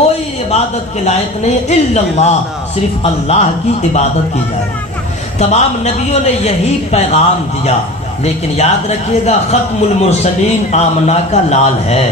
کوئی عبادت کے لائق نہیں الا اللہ، صرف اللہ کی عبادت کی جائے۔ تمام نبیوں نے یہی پیغام دیا، لیکن یاد رکھیے گا ختم المرسلین آمنہ کا لال ہے۔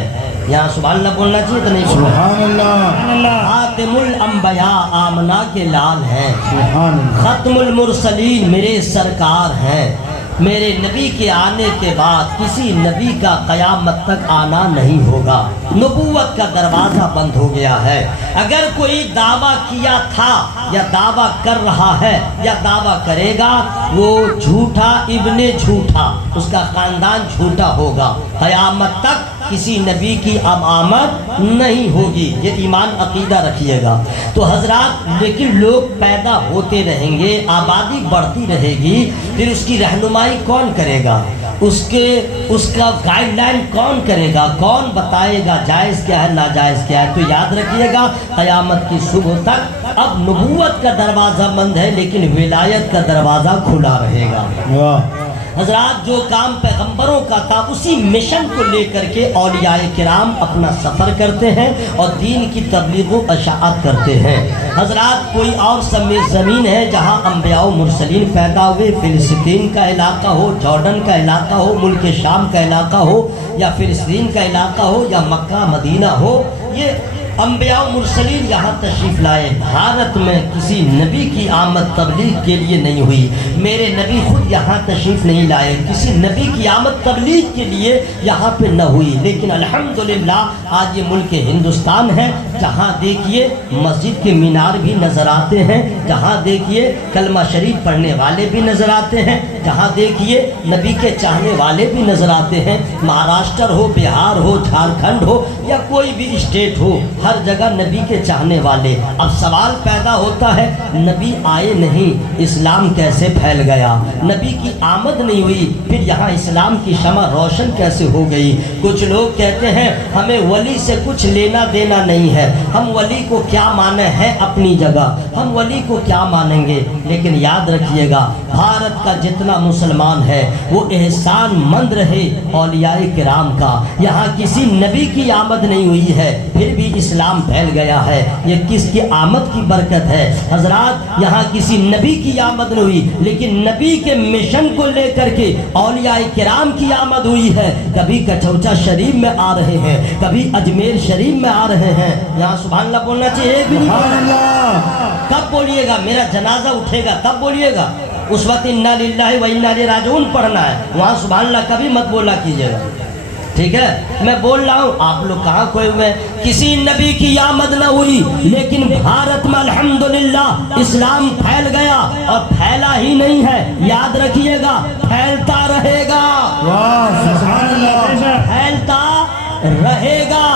یہاں سبحان اللہ بولنا چاہیے تو نہیں؟ سبحان اللہ۔ خاتم الانبیاء آمنہ کے لال ہے، سبحان اللہ۔ ختم المرسلین میرے سرکار ہیں۔ میرے نبی کے آنے کے بعد کسی نبی کا قیامت تک آنا نہیں ہوگا، نبوت کا دروازہ بند ہو گیا ہے۔ اگر کوئی دعویٰ کیا تھا یا دعویٰ کر رہا ہے یا دعویٰ کرے گا، وہ جھوٹا ابن جھوٹا، اس کا خاندان جھوٹا ہوگا، قیامت تک کسی نبی کی اب آمد نہیں ہوگی۔ یہ ایمان عقیدہ رکھیے گا۔ تو حضرات لیکن لوگ پیدا ہوتے رہیں گے، آبادی بڑھتی رہے گی، پھر اس کی رہنمائی کون کرے گا؟ اس کا گائیڈ لائن کون کرے گا؟ کون بتائے گا جائز کیا ہے ناجائز کیا ہے؟ تو یاد رکھیے گا قیامت کی صبح تک اب نبوت کا دروازہ بند ہے، لیکن ولایت کا دروازہ کھلا رہے گا۔ حضرات جو کام پیغمبروں کا تھا اسی مشن کو لے کر کے اولیاء کرام اپنا سفر کرتے ہیں اور دین کی تبلیغ و اشاعت کرتے ہیں۔ حضرات کوئی اور زمین ہے جہاں انبیاء و مرسلین پیدا ہوئے، فلسطین کا علاقہ ہو، جارڈن کا علاقہ ہو، ملک شام کا علاقہ ہو، یا فلسطین کا علاقہ ہو، یا مکہ مدینہ ہو، یہ انبیاء و مرسلین یہاں تشریف لائے۔ بھارت میں کسی نبی کی آمد تبلیغ کے لیے نہیں ہوئی، میرے نبی خود یہاں تشریف نہیں لائے، کسی نبی کی آمد تبلیغ کے لیے یہاں پہ نہ ہوئی۔ لیکن الحمدللہ آج یہ ملک ہندوستان ہے، جہاں دیکھیے مسجد کے مینار بھی نظر آتے ہیں، جہاں دیکھیے کلمہ شریف پڑھنے والے بھی نظر آتے ہیں، جہاں دیکھیے نبی کے چاہنے والے بھی نظر آتے ہیں۔ مہاراشٹر ہو، بہار ہو، جھارکھنڈ ہو یا کوئی بھی اسٹیٹ ہو، ہر جگہ نبی کے چاہنے والے۔ اب سوال پیدا ہوتا ہے نبی آئے نہیں، اسلام کیسے پھیل گیا؟ نبی کی آمد نہیں ہوئی، پھر یہاں اسلام کی شمع روشن کیسے ہو گئی؟ کچھ لوگ کہتے ہیں ہمیں ولی سے کچھ لینا دینا نہیں ہے، ہم ولی کو کیا مانے ہیں اپنی جگہ، ہم ولی کو کیا مانیں گے؟ لیکن یاد رکھیے گا بھارت کا جتنا مسلمان ہے وہ احسان مند رہے اولیاء کرام کا۔ یہاں کسی نبی کی آمد نہیں ہوئی ہے، پھر بھی اسلام پھیل گیا ہے۔ یہ کس کی آمد کی برکت ہے؟ حضرات یہاں کسی نبی کی آمد نہیں ہوئی، لیکن نبی کے مشن کو لے کر کے اولیاء کرام کی آمد ہوئی ہے۔ کبھی کچھوچا شریف میں آ رہے ہیں، کبھی اجمیر شریف میں آ رہے ہیں۔ یہاں سبحان اللہ بولنا چاہیے، ایک بھی نہیں۔ کب بولیے گا میرا جنازہ اٹھے گا؟ کب بولیے گا؟ اس وقت انا للہ و انا الیہ راجعون پڑھنا ہے، وہاں سبحان اللہ کبھی مت بولا کیجیے گا، ٹھیک ہے؟ میں بول رہا ہوں آپ لوگ کہاں کوئی ہوئے؟ کسی نبی کی آمد نہ ہوئی، لیکن بھارت میں الحمدللہ اسلام پھیل گیا، اور پھیلا ہی نہیں ہے، یاد رکھیے گا پھیلتا رہے گا، پھیلتا رہے گا۔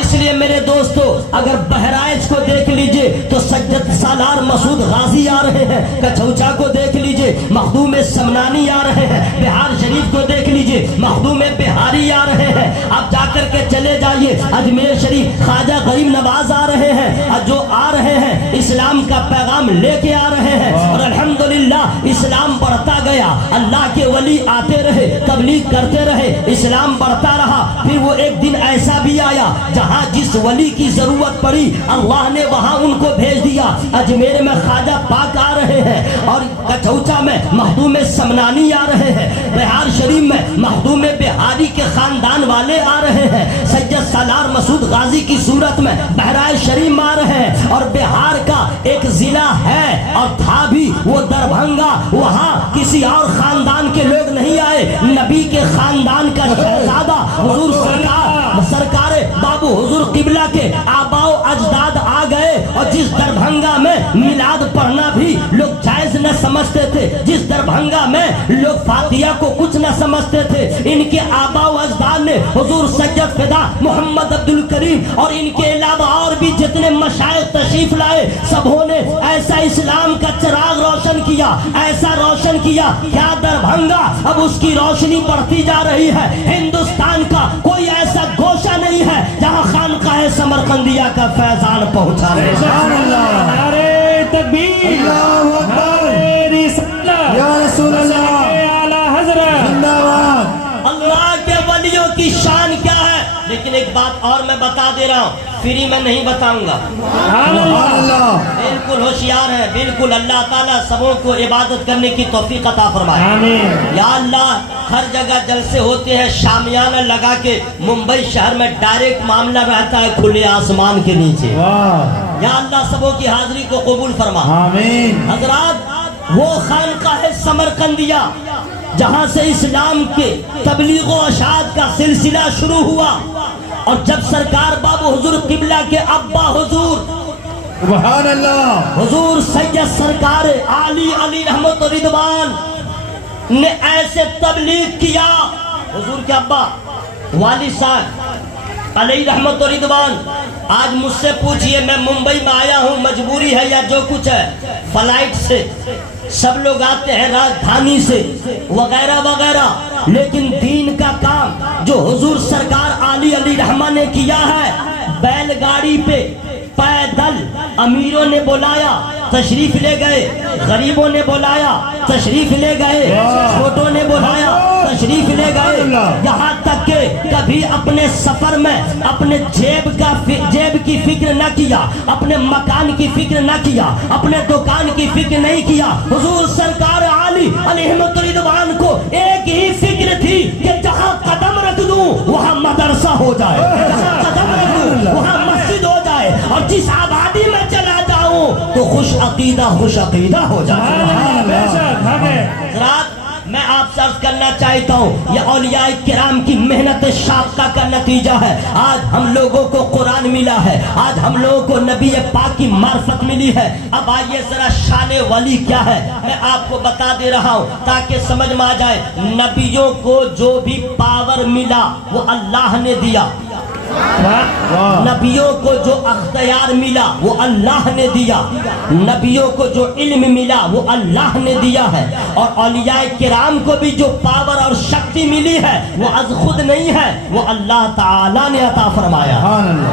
اس لیے میرے دوستو اگر بہرائچ کو دیکھ لیجئے تو سجد سالار مسعود غازی آ رہے ہیں، کچھوچا کو دیکھ لیجئے مخدوم سمنانی آ رہے ہیں، بہار شریف کو دیکھ لیجئے مخدوم بہاری آ رہے ہیں، آپ جا کر کے چلے جائیے اجمیر شریف خواجہ غریب نواز آ رہے ہیں، اور جو آ رہے ہیں اسلام کا پیغام لے کے آ رہے ہیں، اور الحمدللہ اسلام بڑھتا گیا، اللہ کے ولی آتے رہے، تبلیغ کرتے رہے، اسلام بڑھتا رہا۔ پھر وہ ایک دن ایسا بھی آیا جہاں جس ولی کی ضرورت پڑی اللہ نے وہاں ان کو بھیج دیا۔ اجمیر میں خواجہ پاک آ رہے ہیں، اور کچھوچا میں مخدوم سمنانی آ رہے ہیں، بہار شریف میں مخدوم بہاری کے خاندان والے آ رہے ہیں، سید سالار مسعود غازی کی صورت میں بہرائچ شریف میں آ رہے ہیں، اور بہار کا ایک ضلع ہے اور تھا بھی وہ دربھنگا، وہاں کسی اور خاندان کے لوگ نہیں آئے، نبی کے خاندان کا شہزادہ حضور سرکار بابو حضور قبلہ کے آباء و اجداد آ گئے، اور جس دربھنگا میں میلاد پڑھنا بھی لوگ جائز نہ سمجھتے تھے، جس دربھنگا میں لوگ فاتحہ کو کچھ نہ سمجھتے تھے، ان کے آباء و اجداد نے حضور سید فدا محمد عبد الکریم اور ان کے علاوہ اور بھی جتنے مشائخ تشریف لائے، سبوں نے ایسا اسلام کا چراغ روشن کیا، ایسا روشن کیا، کیا دربھنگا اب اس کی روشنی بڑھتی جا رہی ہے۔ ہندوستان کا کوئی ایسا گوشہ نہیں ہے جہاں خانقاہ سمرقندیہ کا فیضان پہنچا رہے ہیں۔ نعرہ تکبیر، نعرہ رسالت، یا رسول اللہ، اعلی حضرت، اللہ کے ولیوں کی شان کیا ہے؟ لیکن ایک ایک بات اور میں بتا دے رہا ہوں، فری میں نہیں بتاؤں گا، سبحان اللہ بالکل ہوشیار ہے، بالکل اللہ تعالیٰ سبوں کو عبادت کرنے کی توفیق عطا فرمائے۔ آمین۔ یا اللہ ہر جگہ جلسے ہوتے ہیں شامیانہ لگا کے، ممبئی شہر میں ڈائریکٹ معاملہ رہتا ہے کھلے آسمان کے نیچے۔ واہ، یا اللہ سبوں کی حاضری کو قبول فرما۔ آمین۔ حضرات وہ خانقاہ سمرقندیہ جہاں سے اسلام کے تبلیغ و اشاعت کا سلسلہ شروع ہوا، اور جب سرکار باب حضور قبلہ کے ابا حضور سبحان اللہ، حضور سید سرکار علی رحمت و رضوان نے ایسے تبلیغ کیا، حضور کے ابا والد صاحب علی رحمت و رضوان، آج مجھ سے پوچھئے میں ممبئی میں آیا ہوں، مجبوری ہے یا جو کچھ ہے، فلائٹ سے سب لوگ آتے ہیں راجدھانی سے وغیرہ وغیرہ، لیکن دین کا کام جو حضور سرکار علی رحمہ نے کیا ہے، بیل گاڑی پہ پیدل امیروں نے بلایا تشریف لے گئے، غریبوں نے بلایا تشریف لے گئے، چھوٹوں نے بلایا تشریف لے گئے، یہاں تک کہ کبھی اپنے سفر میں اپنے جیب کی فکر نہ کیا، اپنے مکان کی فکر نہ کیا، اپنے دکان کی فکر نہیں کیا۔ حضور سرکار علی رحمت رضوان کو ایک ہی فکر تھی کہ جہاں قدم رکھ دوں وہاں مدرسہ ہو جائے، جہاں قدم رکھ دوں وہاں مسجد ہو جائے، اور جس آبادی میں چلا جاؤں تو خوش عقیدہ ہو جائے۔ بے شک، حضرات میں آپ سے عرض کرنا چاہتا ہوں، یہ اولیاء کرام کی محنت شاقہ کا نتیجہ ہے۔ آج ہم لوگوں کو قرآن ملا ہے، آج ہم لوگوں کو نبی پاک کی معرفت ملی ہے۔ اب آئیے ذرا شان ولی کیا ہے میں آپ کو بتا دے رہا ہوں تاکہ سمجھ میں آ جائے۔ نبیوں کو جو بھی پاور ملا وہ اللہ نے دیا، نبیوں کو جو اختیار ملا وہ اللہ نے دیا، نبیوں کو جو علم ملا وہ اللہ نے دیا ہے، اور اولیاء کرام کو بھی جو پاور اور شکتی ملی ہے وہ از خود نہیں ہے، وہ اللہ تعالیٰ نے عطا فرمایا۔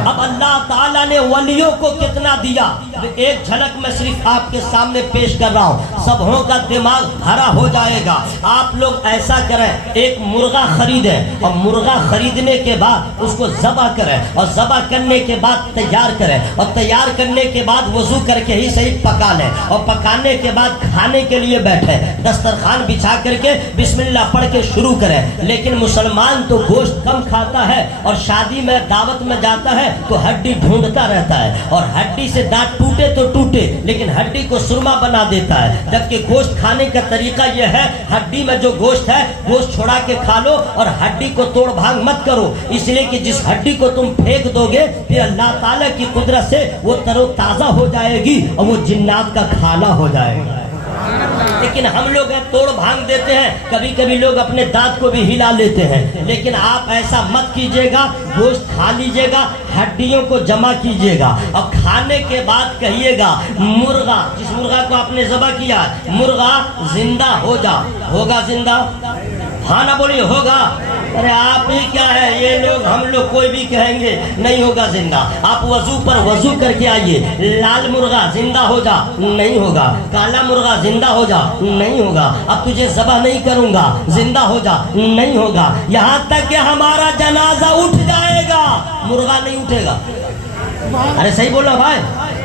اب اللہ تعالیٰ نے ولیوں کو کتنا دیا، ایک جھلک میں صرف آپ کے سامنے پیش کر رہا ہوں، سبوں کا دماغ ہرا ہو جائے گا۔ آپ لوگ ایسا کریں، ایک مرغا خریدیں، اور مرغا خریدنے کے بعد اس کو ذبح کریں، اور ذبح کرنے کے بعد تیار کریں، اور تیار کرنے کے بعد وضو کر کے ہی صحیح پکا لیں، اور پکانے کے بعد کھانے کے لیے بیٹھیں، دسترخوان بچھا کر کے بسم اللہ پڑھ کے شروع کریں۔ لیکن مسلمان تو گوشت کم کھاتا ہے، اور شادی میں دعوت میں جاتا ہے تو ہڈی ڈھونڈتا رہتا ہے، اور ہڈی سے دانت ٹوٹے تو ٹوٹے لیکن ہڈی کو سرما بنا دیتا ہے، جبکہ گوشت کھانے کا طریقہ یہ ہے، ہڈی میں جو گوشت ہے گوشت چھوڑا کے کھا لو، اور ہڈی کو توڑ بھانگ مت کرو، اس لیے کہ جس ہڈی کو تم پھینک دو گے پھر اللہ تعالیٰ کی قدرت سے وہ تر و تازہ ہو جائے گی اور وہ جنات کا کھانا ہو جائے گا۔ لیکن ہم لوگ توڑ بھانگ دیتے ہیں، کبھی کبھی لوگ اپنے دانت کو بھی ہلا لیتے ہیں، لیکن آپ ایسا مت کیجیے گا، گوشت کھا لیجیے گا، ہڈیوں کو جمع کیجیے گا، اور کھانے کے بعد کہیے گا مرغا، جس مرغا کو آپ نے ذبح کیا مرغا زندہ ہو جا، ہوگا زندہ؟ ہاں نہ بولیے ہوگا؟ ارے آپ ہی کیا ہے، یہ لوگ ہم لوگ کوئی بھی کہیں گے نہیں ہوگا زندہ۔ آپ وضو پر وضو کر کے آئیے، لال مرغا زندہ ہو جا، نہیں ہوگا، کالا مرغا زندہ ہو جا، نہیں ہوگا، اب تجھے ذبح نہیں کروں گا، زندہ ہو جا، نہیں ہوگا، یہاں تک کہ ہمارا جنازہ اٹھ جائے گا مرغا نہیں اٹھے گا۔ ارے صحیح بولا بھائی،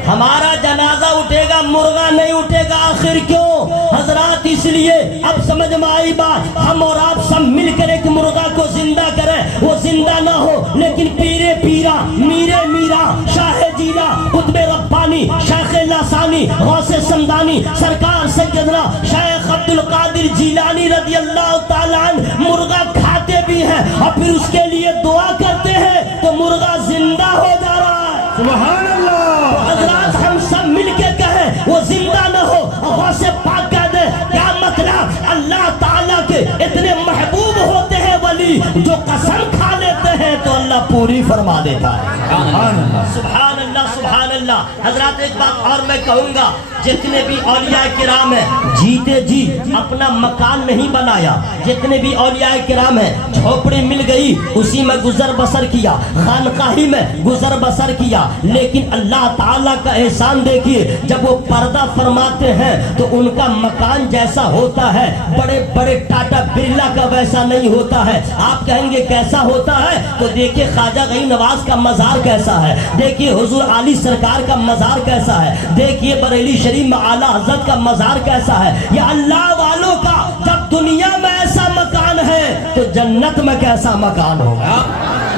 ہمارا جنازہ اٹھے گا مرغا نہیں اٹھے گا، آخر کیوں حضرات؟ اس لیے اب سمجھ میں آئی بات، ہم اور آپ سب مل کر ایک مرغا کو زندہ کریں، وہ زندہ نہ ہو لیکن پیرے پیرا، میرے میرا، شاہ جیلا، قطب ربانی، شیخ لاسانی، غوث سمدانی، سرکار سیدنا شیخ عبد القادر جیلانی رضی اللہ تعالیٰ عنہ مرغا کھاتے بھی ہیں اور پھر اس کے لیے دعا کرتے ہیں تو مرغا زندہ ہو جا رہا ہے۔ سبحان اللہ۔ حضرات ہم سب مل کے کہیں وہ زندہ نہ ہو، غوث پاک کہہ دے، کیا مطلب؟ اللہ تعالیٰ کے اتنے محبوب ہوتے ہیں ولی، جو قسم کھا لیتے ہیں تو اللہ پوری فرما دیتا ہے۔ سبحان اللہ سبحان اللہ سبحان اللہ۔ حضرات ایک بات اور میں کہوں گا، جتنے بھی اولیاء کرام ہیں جیتے جی اپنا مکان نہیں بنایا، جتنے بھی اولیاء کرام ہیں جھوپڑی مل گئی اسی میں گزر بسر کیا، خانقاہی میں گزر بسر کیا، لیکن اللہ تعالیٰ کا احسان دیکھیے، جب وہ پردہ فرماتے ہیں تو ان کا مکان جیسا ہوتا ہے بڑے بڑے ٹاٹا برلا کا ویسا نہیں ہوتا ہے۔ آپ کہیں گے کیسا ہوتا ہے؟ تو دیکھیں خواجہ خواجہ غریب نواز کا مزار کیسا ہے، دیکھیے حضور علی سرکار کا مزار کیسا ہے، دیکھیے بریلی شریف میں اعلیٰ حضرت کا مزار کیسا ہے. یہ اللہ والوں کا جب دنیا میں ایسا مکان ہے تو جنت میں کیسا مکان ہوگا.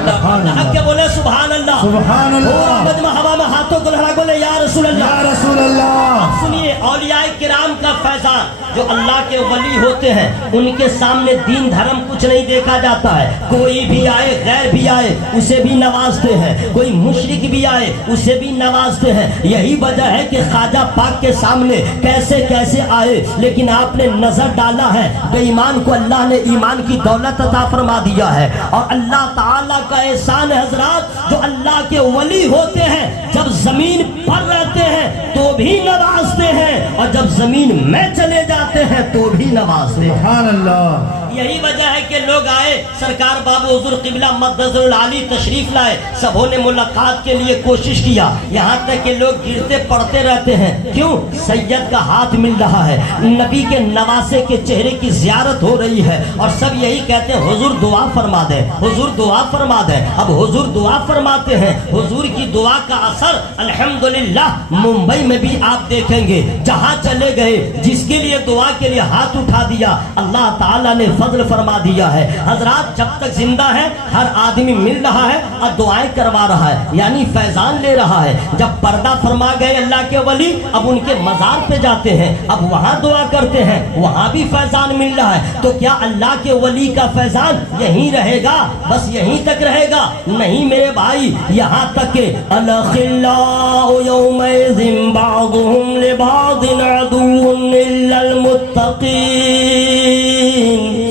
حق کے بولے سبحان اللہ. سبحان اللہ. مجمع ہوا میں ہاتھوں کو لڑا بولے یا رسول اللہ. یا رسول اللہ. سنیے اولیاء کرام کا فیضان. جو اللہ کے ولی ہوتے ہیں ان کے سامنے دین دھرم کچھ نہیں دیکھا جاتا ہے. کوئی بھی آئے، غیر بھی آئے، اسے بھی نوازتے ہیں. کوئی مشرک بھی آئے اسے بھی نوازتے ہیں. یہی وجہ ہے کہ خواجہ پاک کے سامنے کیسے کیسے آئے، لیکن آپ نے نظر ڈالا ہے بے ایمان کو اللہ نے ایمان کی دولت عطا فرما دیا ہے. اور اللہ تعالیٰ کا احسان ہے حضرات، جو اللہ کے ولی ہوتے ہیں جب زمین پر رہتے ہیں تو بھی نوازتے ہیں، اور جب زمین میں چلے جاتے ہیں تو بھی نوازتے ہیں. سبحان اللہ. یہی وجہ ہے کہ لوگ آئے، سرکار بابو حضور قبلہ مقدس العالی تشریف لائے، سبوں نے ملاقات کے لیے کوشش کیا، یہاں تک کہ لوگ گرتے پڑتے رہتے ہیں. کیوں؟ سید کا ہاتھ مل رہا ہے، نبی کے نواسے کے چہرے کی زیارت ہو رہی ہے، اور سب یہی کہتے ہیں حضور دعا فرما دیں، حضور دعا فرما دیں. اب حضور دعا فرماتے ہیں، حضور کی دعا کا اثر الحمدللہ ممبئی میں بھی آپ دیکھیں گے. جہاں چلے گئے جس کے لیے دعا کے لیے ہاتھ اٹھا دیا اللہ تعالیٰ نے فضل فرما دیا ہے. حضرات جب تک زندہ ہے ہر آدمی مل رہا ہے اور دعائیں کروا رہا ہے، یعنی فیضان لے رہا ہے. جب پردہ فرما گئے اللہ کے ولی، اب ان کے مزار پہ جاتے ہیں، اب وہاں دعا کرتے ہیں، وہاں بھی فیضان مل رہا ہے. تو کیا اللہ کے ولی کا فیضان یہیں رہے گا، بس یہیں تک رہے گا؟ نہیں میرے بھائی، یہاں تک کہ الاخلاء یومئذ بعضهم لبعض عدو الا المتقین.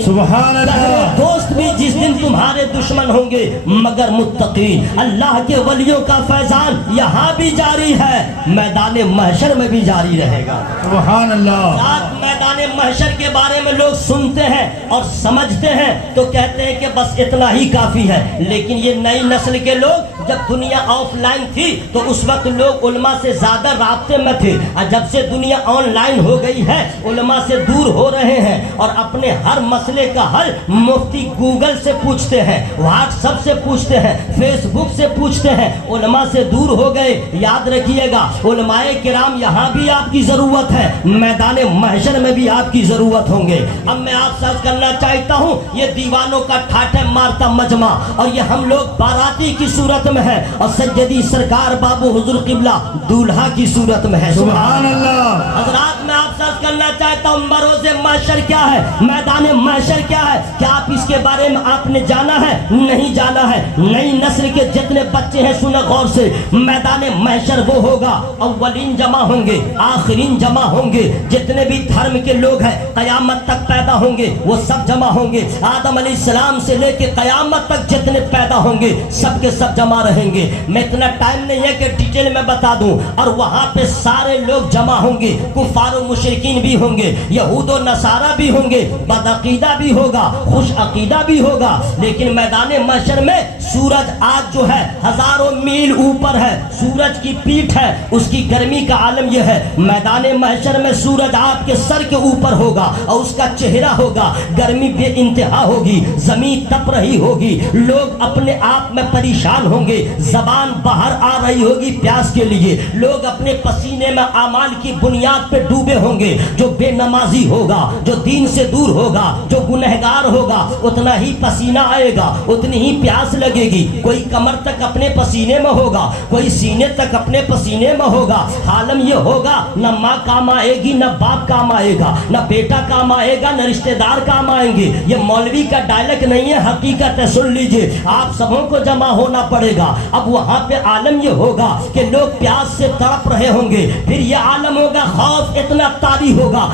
سبحان اللہ. دوست بھی جس دن تمہارے دشمن ہوں گے مگر متقین. اللہ کے ولیوں کا فیضان یہاں بھی جاری ہے، میدان محشر میں بھی جاری رہے گا. سبحان اللہ. رات میدان محشر کے بارے میں لوگ سنتے ہیں اور سمجھتے ہیں تو کہتے ہیں کہ بس اتنا ہی کافی ہے. لیکن یہ نئی نسل کے لوگ، جب دنیا آف لائن تھی تو اس وقت لوگ علماء سے زیادہ رابطے میں تھے، اور جب سے دنیا آن لائن ہو گئی ہے علماء سے دور ہو رہے ہیں، اور اپنے ہر مسئلے کا حل مفتی گوگل سے پوچھتے ہیں، واٹس ایپ سے پوچھتے ہیں، فیس بک سے پوچھتے ہیں. علماء سے دور ہو گئے. یاد رکھیے گا علماء کرام یہاں بھی آپ کی ضرورت ہے، میدان محشر میں بھی آپ کی ضرورت ہوں گے. اب میں آپ سے عرض کرنا چاہتا ہوں، یہ دیوانوں کا ٹھاٹھے مارتا مجمع، اور یہ ہم لوگ باراتی کی صورت میں ہے، اور سیدی سرکار بابو حضور قبلہ دولہا کی صورت میں ہے. سبحان اللہ. حضرات میں آپ سے عرض کرنا چاہتا ہوں، مروز محشر کیا ہے، میدان محشر کیا ہے؟ کیا آپ اس کے بارے میں آپ نے جانا ہے؟ نہیں جانا ہے. نئی نسل کے جتنے بچے ہیں سنیں غور سے، میدان محشر وہ ہوگا اولین جمع ہوں گے، آخرین جمع ہوں گے، جتنے بھی دھرم کے لوگ ہیں قیامت تک پیدا ہوں گے وہ سب جمع ہوں گے. آدم علیہ السلام سے لے کے قیامت تک جتنے پیدا ہوں گے سب کے سب جمع رہیں گے. میں اتنا ٹائم نہیں ہے کہ ڈیٹیل میں بتا دوں. اور وہاں پہ سارے لوگ جمع ہوں گے، کفار و مشرکین بھی ہوں گے، یہود و نصارہ بھی ہوں گے، بدعقیدہ بھی ہوگا، خوش عقیدہ بھی ہوگا. لیکن میدان محشر میں سورج آج جو ہے ہزاروں میل اوپر ہے، سورج کی پیٹھ ہے، اس کی گرمی کا عالم یہ ہے. میدان محشر میں سورج آپ کے سر کے اوپر ہوگا اور اس کا چہرہ ہوگا، گرمی بے انتہا ہوگی، زمین تپ رہی ہوگی، لوگ اپنے آپ میں پریشان ہوں گے، زبان باہر آ رہی ہوگی پیاس کے لیے، لوگ اپنے پسینے میں اعمال کی بنیاد پہ ڈوبے ہوں گے. جو بے نمازی ہوگا، جو دین سے دور ہوگا، جو گنہگار ہوگا، اتنا ہی پسینہ آئے گا، اتنی ہی پیاس لگے گی. کوئی کمر تک اپنے پسینے میں ہوگا، کوئی سینے تک اپنے پسینے میں ہوگا. عالم یہ ہوگا نہ ماں کام آئے گی، نہ باپ کام آئے گا، نہ بیٹا کام آئے گا، نہ رشتہ دار کام آئیں گے. یہ مولوی کا ڈائلگ نہیں ہے، حقیقت ہے. سن لیجئے، آپ سبوں کو جمع ہونا پڑے گا. اب وہاں پہ عالم یہ ہوگا کہ لوگ پیاس سے تڑپ رہے ہوں گے. پھر یہ عالم ہوگا، خوف اتنا طاری ہوگا،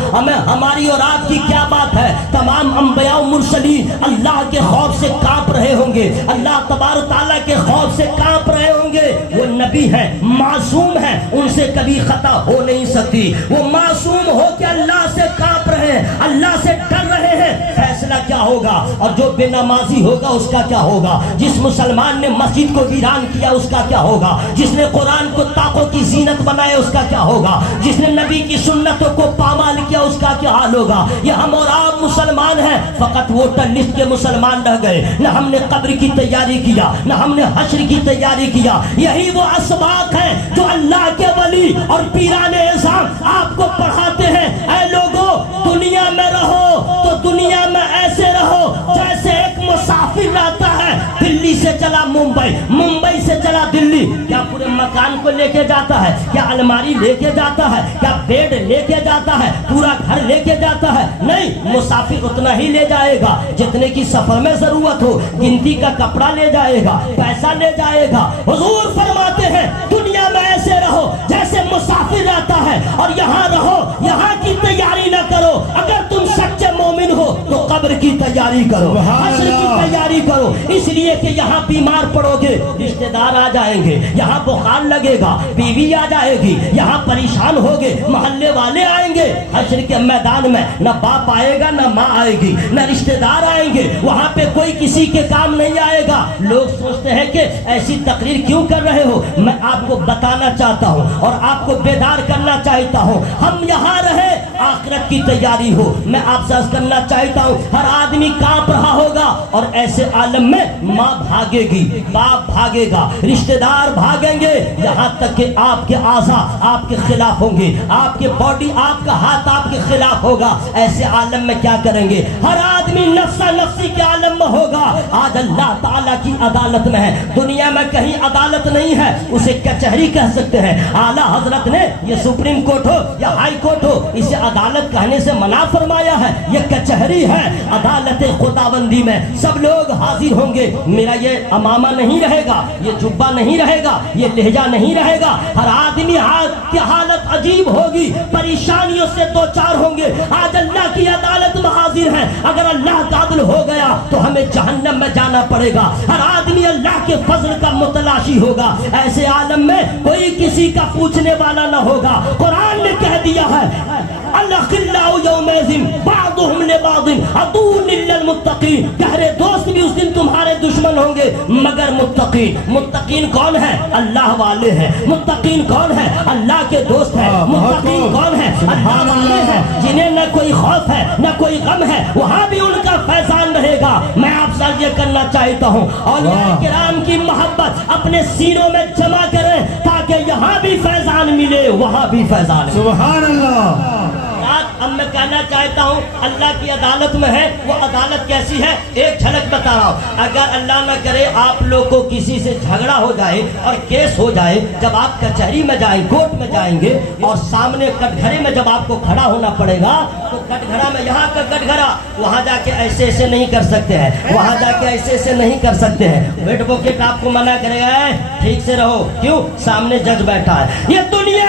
ہماری اور آپ کی کیا بات ہے، تمام انبیاء و مرسلین اللہ کے خوف سے کانپ رہے ہوں گے، اللہ تبارک تعالیٰ کے خوف سے کانپ رہے ہوں گے. وہ نبی ہیں، معصوم ہیں، ان سے کبھی خطا ہو نہیں سکتی. وہ معصوم ہو کے اللہ سے کانپ رہے ہیں، اللہ سے ڈر رہے ہیں. فیصلہ کیا ہوگا؟ اور جو بے نمازی ہوگا اس کا کیا ہوگا؟ جس مسلمان نے مسجد کو ویران کیا اس کا کیا ہوگا؟ جس نے قرآن کو طاقوں کی زینت بنایا اس کا کیا ہوگا؟ جس نے نبی کی سنتوں کو پامال کیا اس کا کیا حال ہوگا؟ یہ ہم اور آپ مسلمان ہیں، فقط ووٹر لسٹ کے مسلمان رہ گئے، نہ ہم نے قبر کی تیاری کیا، نہ ہم نے حشر کی تیاری کیا۔ یہی وہ اسباق ہیں جو اللہ کے ولی اور پیران اعظام آپ کو پڑھاتے ہیں۔ اے لوگوں، دنیا میں رہو تو دنیا میں ایسے رہو جیسے ایک مسافر رہتا ہے، دلی سے چلا ممبئی، ممبئی سے چلا دلی، کیا پورے مکان کو لے کے جاتا ہے؟ کیا الماری لے کے جاتا ہے؟ کیا بیڈ لے کے جاتا ہے؟ پورا گھر لے کے جاتا ہے؟ نہیں، مسافر اتنا ہی لے جائے گا جتنے کی سفر میں ضرورت ہو، گنتی کا کپڑا لے جائے گا، پیسہ لے جائے گا۔ حضور فرماتے ہیں دنیا میں ایسے رہو جیسے مسافر رہتا ہے، اور یہاں رہو، یہاں کی تیاری نہ کرو۔ اگر تم سچے مومن ہو تو قبر کی تیاری کرو، حشر کی تیاری کرو، اس لیے کہ یہاں بیمار پڑو گے، رشتہ دار آ جائیں گے، یہاں بخار لگے گا، بیوی آ جائے گی، یہاں پریشان ہوگے، محلے والے آئیں گے۔ حشر کے میدان میں نہ باپ آئے گا، نہ ماں آئے گی، نہ رشتہ دار آئیں گے، وہاں پہ کوئی کسی کے کام نہیں آئے گا۔ لوگ سوچتے ہیں کہ ایسی تقریر کیوں کر رہے ہو؟ میں آپ کو بتانا چاہتا ہوں اور آپ کو بیدار کرنا چاہتا ہوں، ہم یہاں رہے آخرت کی تیاری ہو۔ میں آپ سے عرض کرنا چاہتا ہوں، ہر آدمی کانپ رہا ہوگا، اور ایسے عالم میں ماں بھاگے گی، باپ بھاگے گا، رشتہ دار بھاگیں گے، یہاں تک کہ آپ کے اعضاء آپ کے خلاف ہوں گے، آپ کے باڈی، آپ کا ہاتھ آپ کے خلاف ہوگا۔ ایسے عالم میں کیا کریں گے؟ ہر آدمی نفسا نفسی کے عالم میں ہوگا۔ آج اللہ تعالیٰ کی عدالت میں ہے، دنیا میں کہیں عدالت نہیں ہے، اسے کچہری کہہ سکتے ہیں۔ اعلیٰ حضرت نے یہ سپریم کورٹ ہو یا ہائی کورٹ ہو، اسے عدالت کہنے سے منع فرمایا ہے، یہ کچہری ہے۔ عدالت خداوندی میں سب لوگ حاضر ہوں گے، میرا یہ امامہ نہیں رہے گا، یہ جبہ نہیں رہے گا، یہ لہجہ نہیں رہے گا، ہر آدمی کی حالت عجیب ہوگی، پریشانیوں سے دو چار ہوں گے۔ آج اللہ کی عدالت میں حاضر ہیں، اگر اللہ کا عدل ہو گیا تو ہمیں جہنم میں جانا پڑے گا۔ ہر آدمی اللہ کے فضل کا متلاشی ہوگا، ایسے عالم میں کوئی کسی کا پوچھنے والا نہ ہوگا۔ قرآن نے کہہ دیا ہے الاخلاء یومئذ بعضهم لبعض عدو الا المتقین، گہرے دوست بھی اس دن تمہارے دشمن ہوں گے مگر متقین۔ متقین کون ہے؟ اللہ والے ہیں۔ متقین کون ہے؟ اللہ کے دوست ہیں۔ متقین کون ہے؟ اللہ والے ہیں جنہیں نہ کوئی خوف ہے نہ کوئی غم ہے، وہاں بھی ان کا فیضان رہے گا۔ میں آپ سے یہ کرنا چاہتا ہوں، اولیاء کرام کی محبت اپنے سینوں میں جمع کریں تاکہ یہاں بھی فیضان ملے، وہاں بھی فیضان ملے۔ سبحان اللہ۔ اب میں کہنا چاہتا ہوں اللہ کی عدالت میں ہے، وہ عدالت کیسی ہے ایک جھلک بتا رہا ہوں۔ اگر اللہ نہ کرے آپ لوگ کو کسی سے جھگڑا ہو جائے اور کیس ہو جائے، جب آپ کچہری میں جائیں، کورٹ میں جائیں گے، اور سامنے کٹگھرے میں جب آپ کو کھڑا ہونا پڑے گا تو کٹگھرا میں یہاں کا کٹگھرا، وہاں جا کے ایسے ایسے نہیں کر سکتے ہیں، وہاں جا کے ایسے ایسے نہیں کر سکتے ہیں، ایڈوکیٹ آپ کو منع کرے گا ٹھیک سے رہو، کیوں؟ سامنے جج بیٹھا ہے۔ یہ دنیا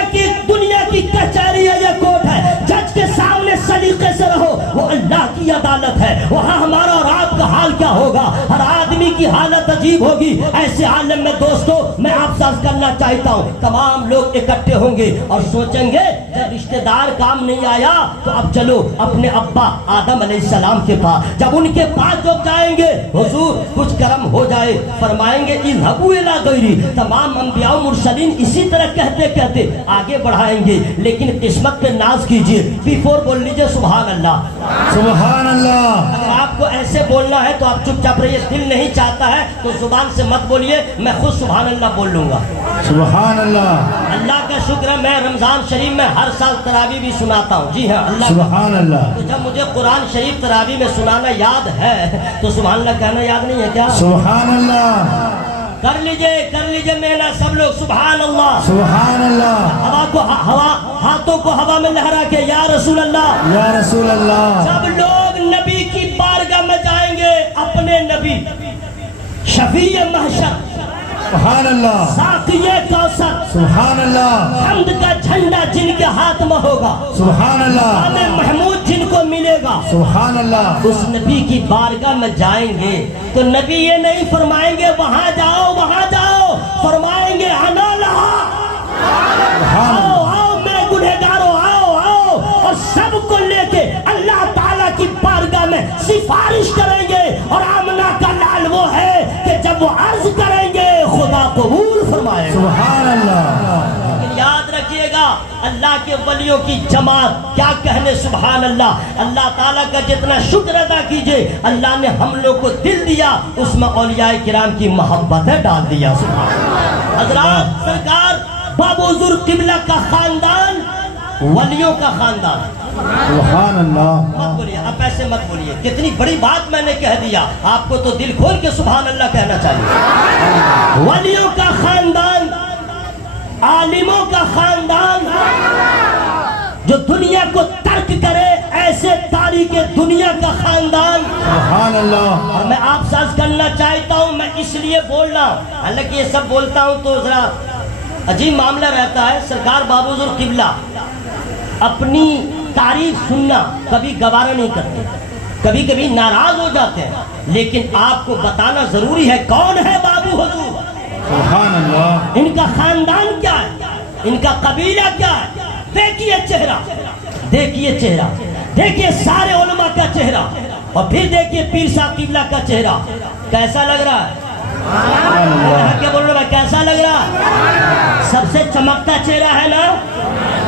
کی کچہری ہے، یہ کورٹ ہے، جج کے سامنے سلیقے سے رہو، وہ اللہ کی عدالت ہے، وہاں ہمارا اور آپ کا حال کیا ہوگا؟ ہر آدمی کی حالت عجیب ہوگی۔ ایسے عالم میں دوستو میں آپ سے عرض کرنا چاہتا ہوں، تمام لوگ اکٹھے ہوں گے اور سوچیں گے جب رشتہ دار کام نہیں آیا تو اب چلو اپنے ابا آدم علیہ السلام کے پاس، جب ان کے پاس جب جائیں گے حضور کچھ کرم ہو جائے، فرمائیں گے اذهبوا الی غیری۔ تمام انبیاء و مرسلین اسی طرح کہتے کہتے آگے بڑھائیں گے، لیکن قسمت پہ ناز کیجئے، بیفور بول لیجئے سبحان اللہ۔ سبحان اللہ۔ اگر آپ کو ایسے بولنا ہے تو آپ چپ چاپ رہیے، دل نہیں چاہتا ہے تو زبان سے مت بولیے، میں خود سبحان اللہ بول لوں گا۔ سبحان اللہ۔ اللہ کا شکر ہے میں رمضان شریف میں ہر سال تراویح بھی سناتا ہوں، جی ہاں اللہ سبحان اللہ۔ تو جب مجھے قرآن شریف تراویح میں سنانا یاد ہے تو سبحان اللہ کہنا یاد نہیں ہے کیا؟ سبحان اللہ۔ کر لیجئے میرا سب لوگ سبحان اللہ۔ سبحان اللہ۔ ہاتھوں کو ہوا میں لہرا کے یا رسول اللہ، یا رسول اللہ۔ سب لوگ نبی کی بارگاہ میں جائیں گے، اپنے نبی شفیع محشر، سبحان اللہ۔ ساقی کوثر، سبحان اللہ۔ حمد کا جھنڈا جن کے ہاتھ میں ہوگا، سبحان اللہ۔ نام محمود جن کو ملے گا، سبحان اللہ۔ اس نبی کی بارگاہ میں جائیں گے تو نبی یہ نہیں فرمائیں گے وہاں جاؤ وہاں جاؤ، فرمائیں گے انا لہا، آؤ آؤ میرے گنہگاروں، آؤ آؤ، اور سب کو لے کے اللہ تعالیٰ کی بارگاہ میں سفارش کریں گے۔ اور آمنہ کا لال وہ ہے کہ جب وہ عرض کریں گے خدا قبول فرمائے گا۔ سبحان اللہ۔ لیکن یاد رکھیے گا اللہ کے ولیوں کی جماعت کیا کہنے سبحان اللہ. اللہ تعالیٰ کا جتنا شکر ادا کیجئے, اللہ نے ہم لوگ کو دل دیا, اس میں اولیاء کرام کی محبت ڈال دیا سبحان اللہ. حضرات سرکار بابو حضور قبلہ کا خاندان ولیوں کا خاندان. سبحان اللہ. مت بولیے, اب ایسے مت بولیے, کتنی بڑی بات میں نے کہہ دیا, آپ کو تو دل کھول کے سبحان اللہ کہنا چاہیے. ولیوں کا خاندان, عالموں کا خاندان, جو دنیا کو ترک کرے ایسے تاریخ دنیا کا خاندان. سبحان اللہ. اور میں آپ سے عرض کرنا چاہتا ہوں, میں اس لیے بول رہا ہوں, حالانکہ یہ سب بولتا ہوں تو ذرا عجیب معاملہ رہتا ہے. سرکار بابو حضور قبلہ اپنی تعریف سننا کبھی گوارا نہیں کرتے, کبھی کبھی ناراض ہو جاتے ہیں, لیکن آپ کو بتانا ضروری ہے کون ہے بابو حضور, سبحان اللہ. ان کا خاندان کیا ہے, ان کا قبیلہ کیا ہے. دیکھیے چہرہ, دیکھیے چہرہ, دیکھیے سارے علماء کا چہرہ, اور پھر دیکھیے پیر صاحب قبلہ کا چہرہ. کیسا لگ رہا ہے؟ کیا بول رہے ہیں, کیسا لگ رہا ہے؟ سب سے چمکتا چہرہ ہے نا,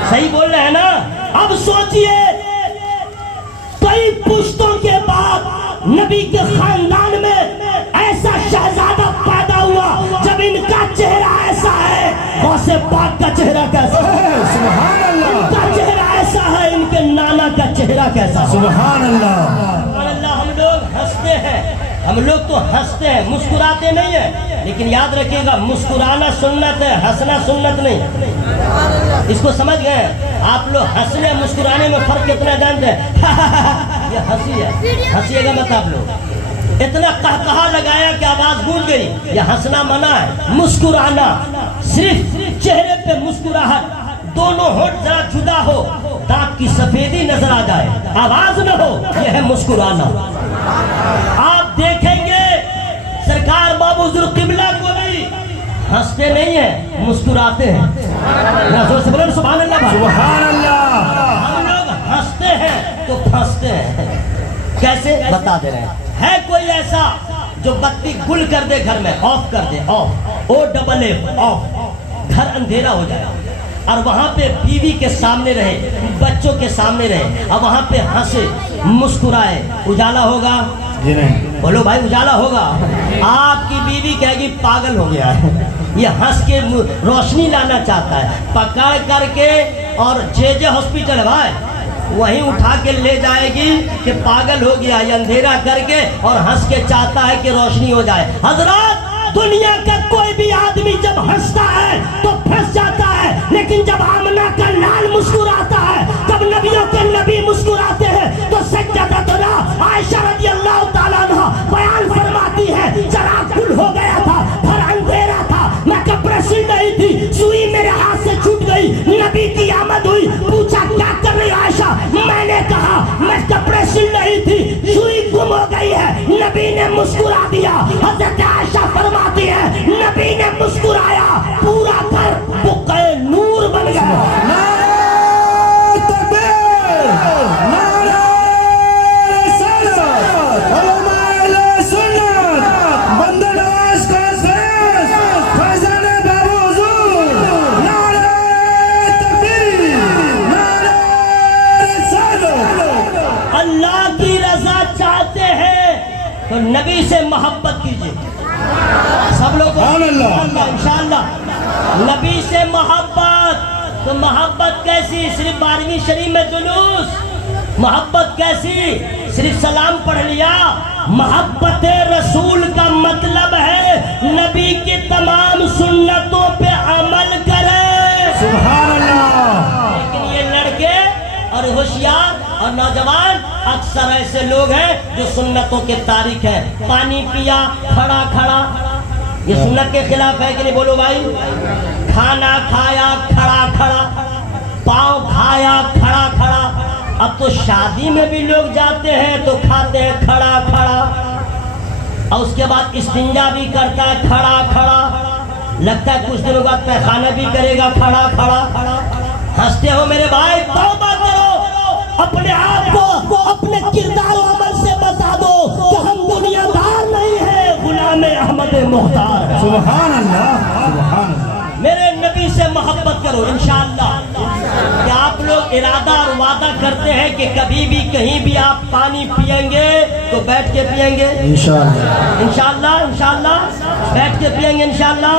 صحیح بول رہے ہیں نا. اب سوچئے کئی پشتوں کے بعد نبی کے خاندان میں ایسا شہزادہ پیدا ہوا جب ان کا چہرہ ایسا ہے, غوث پاک کا چہرہ کیسا ہے؟ سبحان اللہ. ان کا چہرہ ایسا ہے, ان کے نانا کا چہرہ کیسا ہے؟ سبحان اللہ. سبحان اللہ. ہم لوگ ہنستے ہیں, ہم لوگ تو ہنستے ہیں, مسکراتے نہیں ہیں, لیکن یاد رکھیے گا مسکرانا سنت ہے, ہنسنا سنت نہیں. اس کو سمجھ گئے آپ لوگ؟ ہنسنے مسکرانے میں فرق کتنا جانتے ہیں؟ یہ ہنسی ہے, ہنسیے گا مت آپ لوگ. اتنا قہقہا لگایا کہ آواز گونج گئی, یہ ہنسنا منع ہے. مسکرانا صرف چہرے پہ مسکراہٹ, دونوں ہونٹ ذرا جدا ہو, دانت کی سفیدی نظر آ جائے, آواز نہ ہو, یہ ہے مسکرانا. آپ دیکھیں گے سرکار بابو حضور قبلہ کو بھی ہنستے نہیں ہیں, مسکراتے ہیں. زور سے بولیں سبحان اللہ بھائی. سبحان اللہ. ہم لوگ ہنستے ہیں تو پھنستے ہیں. کیسے بتا دے رہے ہیں. ہے کوئی ایسا جو بتی گل کر دے گھر میں, آف کر دے, off, O double F, off, گھر اندھیرا ہو جائے, اور وہاں پہ بیوی کے سامنے رہے, بچوں کے سامنے رہے, اور وہاں پہ ہنسے مسکرائے, اجالا ہوگا؟ جی نہیں. بولو بھائی, اجالا ہوگا؟ آپ کی بیوی کہے گی پاگل ہو گیا ہے, یہ ہنس کے روشنی لانا چاہتا ہے. پکڑ کر کے اور جے ہاسپٹل ہے بھائی, وہیں اٹھا کے لے جائے گی کہ پاگل ہو گیا, یہ اندھیرا کر کے اور ہنس کے چاہتا ہے کہ روشنی ہو جائے. حضرات دنیا کا کوئی بھی آدمی جب ہنستا ہے تو پھنس جاتا ہے, لیکن جب آمنہ کا لال مسکراتا ہے, جب نبیوں کے نبی مسکراتے ہیں تو سجدتنا عائشہ رضی اللہ تعالیٰ عنہ بیان فرماتی ہے, چراغ گل ہو گیا تھا, پھر اندھیرا تھا, میں کپڑے سل رہی تھی, سوئی میرے ہاتھ سے چھوٹ گئی, نبی کی آمد ہوئی, پوچھا کیا کر رہی عائشہ؟ میں نے کہا میں کپڑے سل رہی تھی, سوئی گم ہو گئی ہے. نبی نے مسکرا دیا. حضرت عائشہ فرماتی ہے نبی نے مسکرایا, پورا گھر بقعہ نور بن گیا. نعرہ تکبیر, نعرہ رسالت, علماء اہل سنت, بندہ نواز کانفرنس, فیضان بابو حضور. نعرہ تکبیر, نعرہ رسالت. اللہ کی رضا چاہتے ہیں تو نبی سے محبت کیجئے. سب لوگ انشاءاللہ نبی سے محبت. تو محبت کیسی؟ صرف 12ویں شریف میں جلوس. محبت کیسی؟ صرف سلام پڑھ لیا. محبت رسول کا مطلب ہے نبی کی تمام سنتوں پہ عمل کرے. سبحان اللہ. لیکن یہ لڑکے اور ہوشیار اور نوجوان اکثر ایسے لوگ ہیں جو سنتوں کے تارک ہیں. پانی پیا کھڑا کھڑا, یہ سنت کے خلاف ہے کہ نہیں؟ بولو بھائی. کھانا کھایا کھڑا کھڑا, پاؤں کھایا کھڑا کھڑا. اب تو شادی میں بھی لوگ جاتے ہیں تو کھاتے ہیں کھڑا کھڑا, اور اس کے بعد استنجا بھی کرتا ہے کھڑا کھڑا. لگتا ہے کچھ دنوں بعد پیخانہ بھی کرے گا کھڑا کھڑا. ہنستے ہو میرے بھائی, توبہ کرو, اپنے آپ کو اپنے کردار و عمل سے بتا دو کہ ہم دنیا دار نہیں ہیں, غلام احمد مختار. سبحان اللہ. سبحان اللہ. میرے نبی سے محبت کرو انشاءاللہ. ارادہ اور وعدہ کرتے ہیں کہ کبھی بھی کہیں بھی آپ پانی پئیں گے تو بیٹھ کے پئیں گے انشاءاللہ انشاءاللہ بیٹھ کے پئیں گے انشاءاللہ،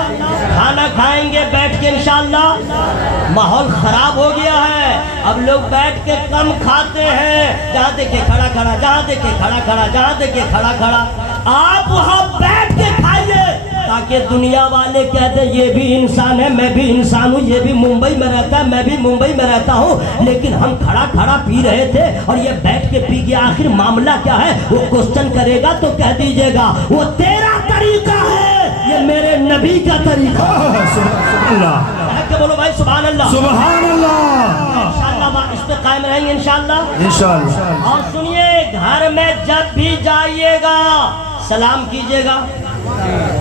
کھانا کھائیں گے بیٹھ کے انشاءاللہ۔ ماحول خراب ہو گیا ہے، اب لوگ بیٹھ کے کم کھاتے ہیں، جہاں دیکھے کھڑا کھڑا، جہاں دیکھے کھڑا کھڑا، جہاں دیکھے کھڑا کھڑا۔ آپ وہاں بیٹھ کے کھائیے تاکہ دنیا والے کہتے ہیں یہ بھی انسان ہے، میں بھی انسان ہوں، یہ بھی ممبئی میں رہتا ہے، میں بھی ممبئی میں رہتا ہوں، لیکن ہم کھڑا کھڑا پی رہے تھے اور یہ بیٹھ کے پی گیا، آخر معاملہ کیا ہے؟ وہ کوسچن کرے گا تو کہہ دیجئے گا وہ تیرا طریقہ ہے، یہ میرے نبی کا طریقہ ہے۔ کہ بولو بھائی سبحان اللہ، سبحان اللہ، انشاءاللہ اس پہ قائم رہیں گے انشاءاللہ۔ انشاءاللہ۔ اور سنیے، گھر میں جب بھی جائیے گا سلام کیجئے گا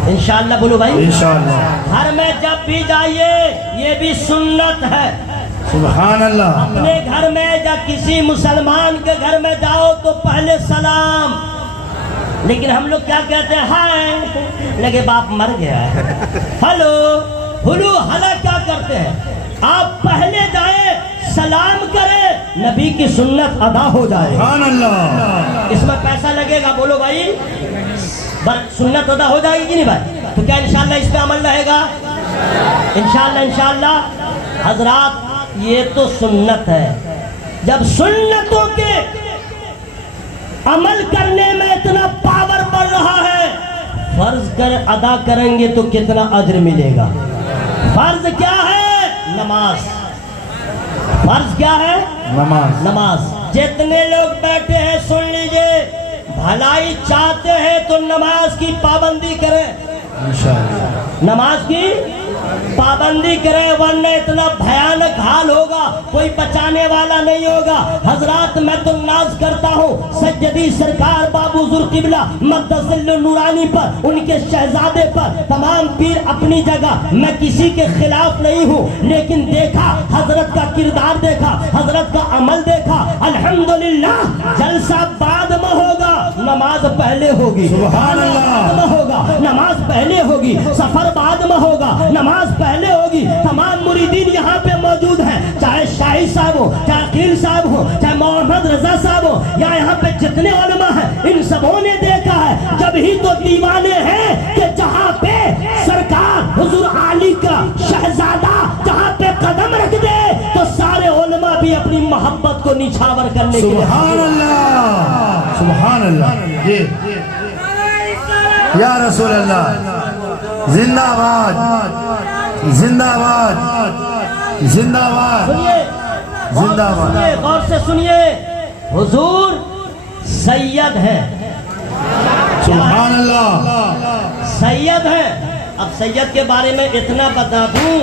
انشاءاللہ، بولو بھائی انشاءاللہ۔ گھر میں جب بھی جائیے، یہ بھی سنت ہے۔ سبحان اللہ۔ اپنے گھر میں یا کسی مسلمان کے گھر میں جاؤ تو پہلے سلام، لیکن ہم لوگ کیا کہتے ہیں؟ ہائے لگے باپ مر گیا ہے، ہلو ہلو ہلا کیا کرتے ہیں؟ آپ پہلے جائیں سلام کریں، نبی کی سنت ادا ہو جائے۔ سبحان اللہ۔ اس میں پیسہ لگے گا، بولو بھائی سنت ادا ہو جائے گی کہ نہیں بھائی؟ تو کیا انشاءاللہ اس پہ عمل رہے گا؟ انشاءاللہ۔ حضرات یہ تو سنت ہے، جب سنتوں کے عمل کرنے میں اتنا پاور بڑھ رہا ہے، فرض ادا کریں گے تو کتنا اجر ملے گا؟ فرض کیا ہے؟ نماز۔ فرض کیا ہے؟ نماز۔ جتنے لوگ بیٹھے ہیں سن لیجئے، بھلائی چاہتے ہیں تو نماز کی پابندی کریں، نماز کی پابندی کریں، ورنہ اتنا بھیانک حال ہوگا کوئی بچانے والا نہیں ہوگا۔ حضرات میں تو ناز کرتا ہوں سیدی سرکار بابو ذوالقبلہ مقدس نورانی پر، ان کے شہزادے پر، تمام پیر اپنی جگہ، میں کسی کے خلاف نہیں ہوں، لیکن دیکھا حضرت کا کردار، دیکھا حضرت کا عمل، دیکھا الحمدللہ جلسہ بعد میں ہوگا، نماز پہلے ہوگی، سبحان اللہ، بعد میں ہوگا نماز پہلے ہوگی، سفر بعد میں ہوگا نماز پہلے ہوگی۔ تمام مریدین یہاں پہ موجود ہیں، چاہے شاہی صاحب ہو، چاہے عقیل صاحب ہو، چاہے محمد رضا صاحب ہو، یا یہاں پہ جتنے علماء ہیں، ان سبوں نے دیکھا ہے، جب ہی تو دیوانے ہیں کہ جہاں پہ سرکار حضور علی کا شہزادہ جہاں پہ قدم رکھ دے تو سارے علماء بھی اپنی محبت کو نچھاور کرنے کے لیے۔ سبحان اللہ، سبحان اللہ۔ یا رسول اللہ، زندہ باد، زندہ باد، زندہ باد، سنیے زندہ باد۔ غور سے سنیے، حضور سید ہے، سبحان اللہ، سید ہے۔ اب سید کے بارے میں اتنا بتا دوں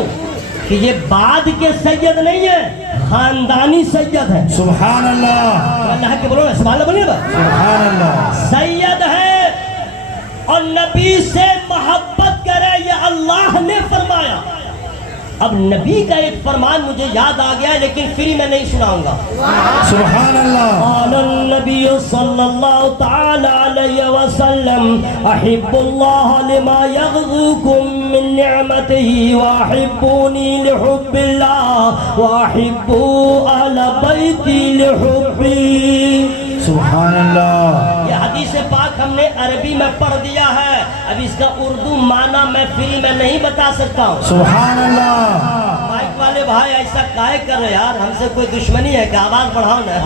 کہ یہ بعد کے سید نہیں ہے، خاندانی سید ہے۔ سبحان اللہ، اللہ کے بولو سبحان اللہ بولیے گا۔ سبحان اللہ۔ سید ہے اور نبی سے محبت کرے، یہ اللہ نے فرمایا۔ اب نبی کا ایک فرمان مجھے یاد آ گیا لیکن فری میں نہیں سناؤں گا۔ سبحان اللہ۔ قال النبی صلی اللہ تعالی علیہ وسلم احب اللہ لما یغذوکم من نعمتہ واحبونی لحب اللہ واحبوا اہل بیتی لحبی۔ سبحان اللہ۔ یہ حدیث پاک ہم نے عربی میں پڑھ دیا ہے، اب اس کا اردو معنی میں فری میں نہیں بتا سکتا ہوں۔ سبحان اللہ۔ مائک والے بھائی ایسا کائے کر رہے یار، ہم سے کوئی دشمنی ہے کہ آواز بڑھاؤ نا،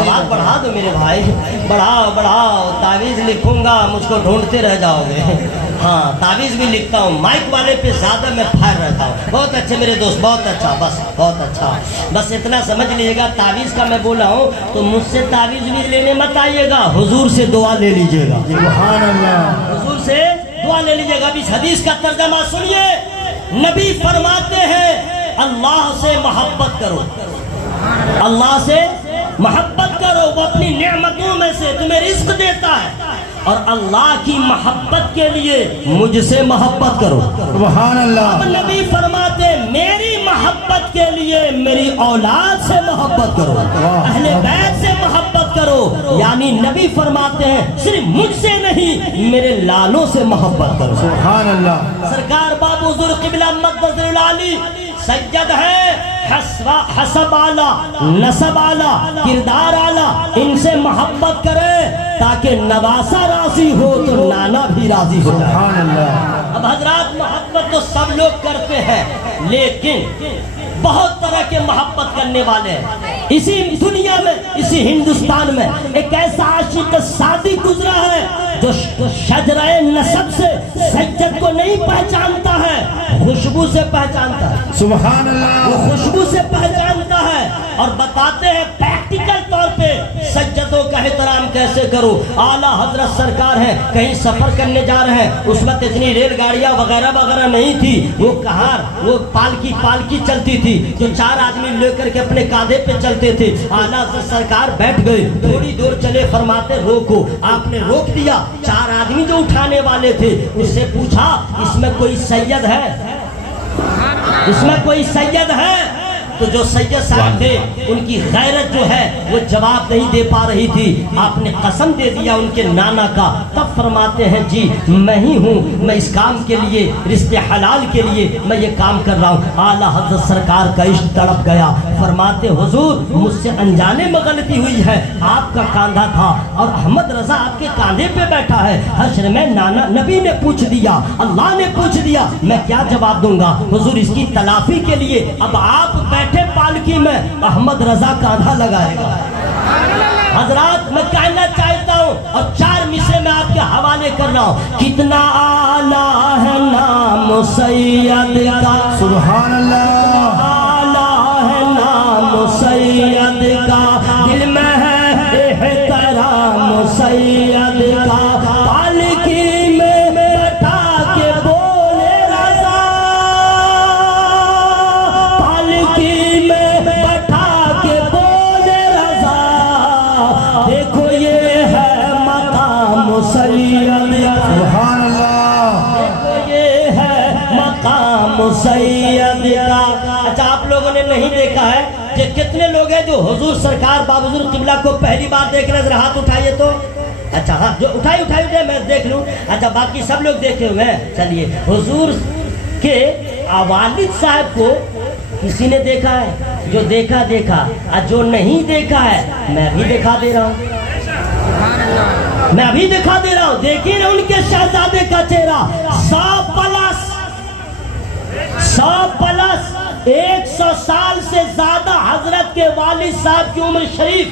آواز بڑھا دو میرے بھائی، بڑھاؤ بڑھاؤ، تعویذ لکھوں گا مجھ کو ڈھونڈتے رہ جاؤ گے۔ ہاں تعویذ بھی لکھتا ہوں، مائک والے پہ زیادہ میں پھیر رہتا ہوں۔ بہت اچھے میرے دوست، بہت اچھا، بس بہت اچھا، بس اتنا سمجھ لیجیے گا تعویذ کا میں بولا ہوں تو مجھ سے تعویذ بھی لینے مت آئیے گا، حضور سے دعا لے لیجیے گا، سبحان اللہ۔ حضور سے دعا لے لیجیے گا۔ اب اس حدیث کا ترجمہ سنیے، نبی فرماتے ہیں اللہ سے محبت کرو، اللہ سے محبت کرو، وہ اپنی نعمتوں میں سے تمہیں رزق دیتا ہے، اور اللہ کی محبت کے لیے مجھ سے محبت کرو۔ سبحان اللہ۔ اب نبی فرماتے میری محبت کے لیے میری اولاد سے محبت کرو، اہل بیت سے محبت کرو، یعنی نبی فرماتے ہیں صرف مجھ سے نہیں میرے لالوں سے محبت کرو۔ سبحان اللہ۔ سرکار بابو ذوالقبلہ مقدس العالی سید ہے، حسب اعلیٰ، نسب اعلیٰ، کردار اعلیٰ، ان سے محبت کرے تاکہ نواسا راضی ہو تو نانا بھی راضی ہو جائے۔ سبحان اللہ، اب حضرات محبت تو سب لوگ کرتے ہیں، لیکن بہت طرح کے محبت کرنے والے ہیں۔ اسی دنیا میں، اسی ہندوستان میں ایک ایسا عاشق صادق گزرا ہے جو شجرہ نسب سے سید کو نہیں پہچانتا ہے، خوشبو سے پہچانتا ہے، سبحان اللہ، وہ خوشبو سے پہچانتا ہے اور بتاتے ہیں پریکٹیکل طور پہ سجدوں کا احترام کیسے کرو۔ اعلیٰ حضرت سرکار ہیں، کہیں سفر کرنے جا رہے ہیں، اس وقت اتنی ریل گاڑیاں وغیرہ وغیرہ نہیں تھی، وہ کہاں وہ پالکی چلتی تھی جو 4 آدمی لے کر کے اپنے کاندھے پہ چلتے تھے۔ اعلیٰ حضرت سرکار بیٹھ گئے، تھوڑی دور چلے، فرماتے روکو۔ آپ نے روک دیا، 4 آدمی جو اٹھانے والے تھے اس سے پوچھا اس میں کوئی سید ہے، اس میں کوئی سید ہے؟ تو جو سید صاحب تھے ان کی غیرت جو ہے وہ جواب نہیں دے پا رہی تھی، آپ نے قسم دے دیا ان کے نانا کا۔ تب فرماتے ہیں جی میں ہی ہوں، میں اس کام کے لیے، رزق حلال کے لیے میں یہ کام کر رہا ہوں۔ اعلیٰ حضرت سرکار کا عشق تڑپ گیا، فرماتے حضور مجھ سے انجانے میں غلطی ہوئی ہے، آپ کا کاندھا تھا اور احمد رضا آپ کے کاندھے پہ بیٹھا ہے۔ حشر میں نانا نبی نے پوچھ دیا، اللہ نے پوچھ دیا، میں کیا جواب دوں گا؟ حضور اس کی تلافی کے لیے اب آپ بیٹھے پالکی میں، احمد رضا کاندھا لگائے گا۔ حضرات میں کہنا چاہتا ہوں اور 4 مصرے میں آپ کے حوالے کر رہا ہوں، کتنا اعلیٰ ہے نام سید کا، سبحان اللہ، اعلیٰ ہے نام سید کا، دل میں ہے احترام سید کا، پالکی میں بیٹھا کے بولے رضا، پالکی میں بیٹھا کے بولے رضا، دیکھو یہ ہے مقام سید کا، سبحان اللہ، دیکھو یہ ہے مقام سید کا۔ اچھا آپ لوگوں نے نہیں دیکھا ہے کہ کتنے لوگ ہیں جو حضور سرکار باب حضور قبلہ کو پہلی بار دیکھ رہے ہیں؟ ذرا ہاتھ اٹھائیے تو۔ اچھا ہاں جو اٹھائی میں دیکھ لوں۔ اچھا باقی سب لوگ دیکھے ہوئے ہیں۔ چلیے حضور کے والد صاحب کو کسی نے دیکھا ہے؟ جو دیکھا اور جو نہیں دیکھا ہے میں بھی دکھا دے رہا ہوں، میں ابھی دکھا دے رہا ہوں۔ دیکھیں ان کے شہزادے کا چہرہ 100 سال سے زیادہ حضرت کے والد صاحب کی عمر شریف۔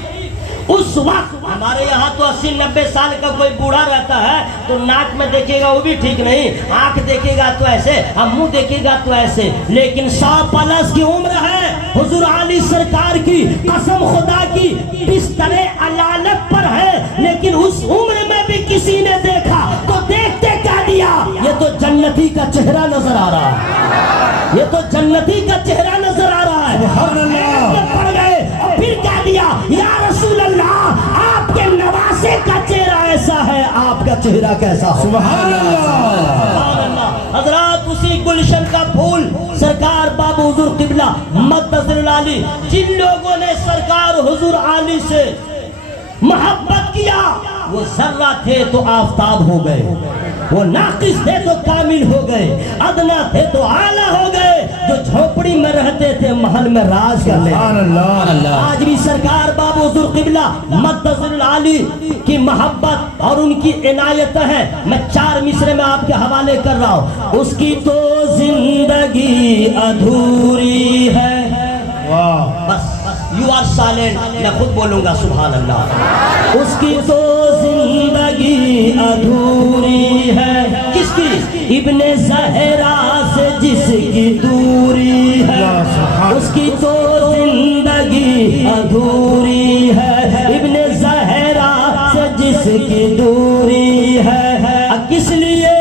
اس وقت ہمارے یہاں تو 80-90 سال کا کوئی بوڑھا رہتا ہے تو ناک میں دیکھے گا وہ بھی ٹھیک نہیں، آنکھ دیکھے گا تو ایسے، منہ دیکھے گا تو ایسے، لیکن 100+ کی عمر ہے حضور علی سرکار کی، قسم خدا کی بستر علالت پر ہے، لیکن اس عمر میں بھی کسی نے دیکھا تو دیکھتے کہہ دیا یہ تو جنتی کا چہرہ نظر آ رہا ہے، یہ تو جنتی کا چہرہ نظر آ رہا ہے۔ سبحان اللہ، پڑ گئے اور پھر کہہ دیا یا رسول اللہ آپ کے نواسے کا چہرہ ایسا ہے، آپ کا چہرہ کیسا ہو؟ سبحان اللہ، سبحان اللہ۔ حضرات اسی گلشن کا پھول سرکار باب حضور قبلہ مدثر العالی، جن لوگوں نے سرکار حضور عالی سے محبت کیا وہ ذرہ تھے تو آفتاب ہو گئے، وہ ناقص تھے تو کامل ہو گئے، ادنا تھے تو اعلیٰ ہو گئے، جو جھوپڑی میں رہتے تھے محل میں راج کر لے۔ سبحان اللہ، آج بھی سرکار باب حضور قبلہ مدثر العالی کی محبت اور ان کی عنایت ہے۔ میں 4 مصرے میں آپ کے حوالے کر رہا ہوں۔ اس کی تو زندگی ادھوری ہے، واہ، بس یو آر سائلنٹ، میں خود بولوں گا سبحان اللہ۔ اس کی تو زندگی ادھوری ہے، کس کی؟ ابن زہرا سے جس کی دوری ہے، اس کی تو زندگی ادھوری ہے، ابن زہرا سے جس کی دوری ہے، کس لیے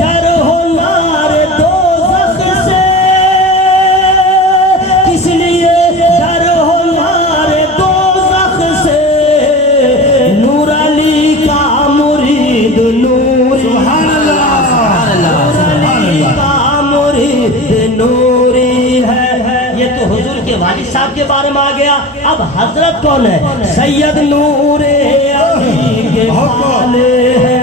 ڈر ہو نار دوزخ سے، کس لیے ڈر ہو نار دوزخ سے، نور علی کا مرید نوری، سبحان اللہ، نور علی کا مرید نوری ہے۔ یہ تو حضور کے والد صاحب کے بارے میں آ گیا۔ اب حضرت کون ہے؟ سید نور علی کے والے ہیں،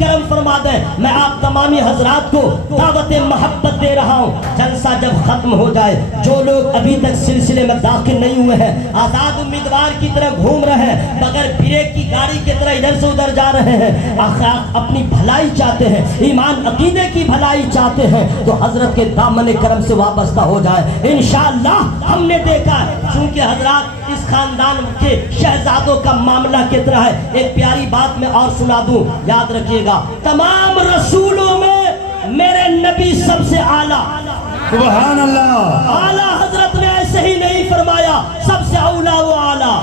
کرم فرما دیں. میں آپ تمامی حضرات کو دعوت محبت دے رہا ہوں. جلسہ جب ختم ہو جائے, جو لوگ ابھی تک سلسلے میں داخل نہیں ہوئے ہیں, آزاد امیدوار کی طرح گھوم رہے ہیں, بغیر بریک کی گاڑی کی طرح ادھر سے ادھر جا رہے ہیں, اپنی بھلائی چاہتے ہیں, ایمان عقیدے کی بھلائی چاہتے ہیں, تو حضرت کے دامن کرم سے وابستہ ہو جائے. انشاءاللہ ہم نے دیکھا ہے, چونکہ حضرات اس خاندان کے شہزادوں کا معاملہ کتنا ہے. ایک پیاری بات میں اور سنا دوں, یاد رکھیے گا, تمام رسولوں میں میرے نبی سب سے اعلیٰ. سبحان اللہ. اعلیٰ حضرت نے ایسے ہی نہیں فرمایا, سب سے اولا و اعلیٰ.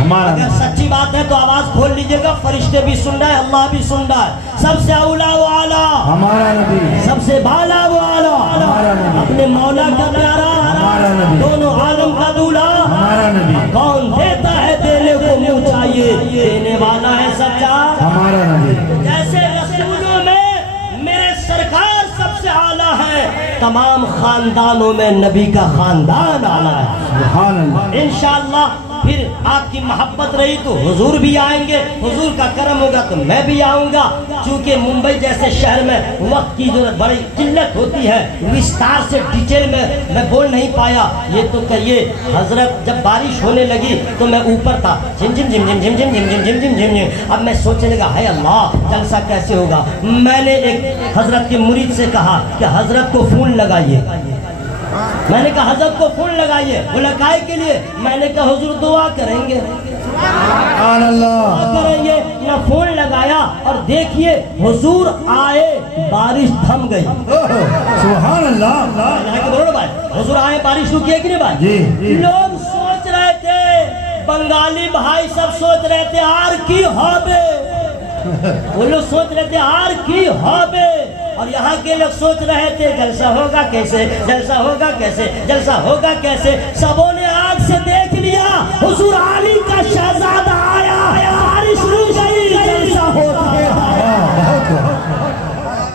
ہمارا اگر سچی بات ہے تو آواز کھول لیجئے گا, فرشتے بھی سن رہے ہیں, اللہ بھی سن رہا ہے. سب سے اولا و اعلیٰ, ہمارا نبی, سب سے بالا و اعلیٰ, ہمارا نبی, اپنے مولا کا پیارا, ہمارا نبی, دونوں عالم کا دولہا, ہمارا نبی, کون دیتا ہے دینے کو منہ چاہیے, دینے والا ہے سچا. ہمارا نبی. جیسے رسولوں میں میرے سرکار سب سے اعلیٰ ہے, تمام خاندانوں میں نبی کا خاندان اعلیٰ ہے. سبحان اللہ. انشاءاللہ پھر آپ کی محبت رہی تو حضور بھی آئیں گے, حضور کا کرم ہوگا تو میں بھی آؤں گا. چونکہ ممبئی جیسے شہر میں وقت کی جو بڑی قلت ہوتی ہے, وستار سے ڈیٹیل میں بول نہیں پایا. یہ تو کہیے حضرت جب بارش ہونے لگی تو میں اوپر تھا, جھم جھم جھم جھم جھم جھم جھم جھم جھم جھم جھم. اب میں سوچنے لگا, ہے اللہ جلسہ کیسے ہوگا. میں نے ایک حضرت کے مرید سے کہا کہ حضرت کو فون لگائیے. میں نے کہا حضرت کو فون لگائیے. بولا کائے کے لیے؟ میں نے کہا حضور دعا کریں گے. سبحان اللہ. کریں گے نہ. فون لگایا اور دیکھیے حضور آئے, بارش تھم گئی. سبحان اللہ. حضور آئے, بارش رکی ہے کہ نہیں بھائی؟ جی. لوگ سوچ رہے تھے, بنگالی بھائی سب سوچ رہے تھے آر کی ہوبے, وہ لوگ سوچ رہے تھے آر کی ہوبے, اور یہاں کے لوگ سوچ رہے تھے جلسہ ہوگا کیسے, جلسہ ہوگا کیسے, جلسہ ہوگا کیسے. سبوں نے آنکھ سے دیکھ لیا حضور علی کا شہزادہ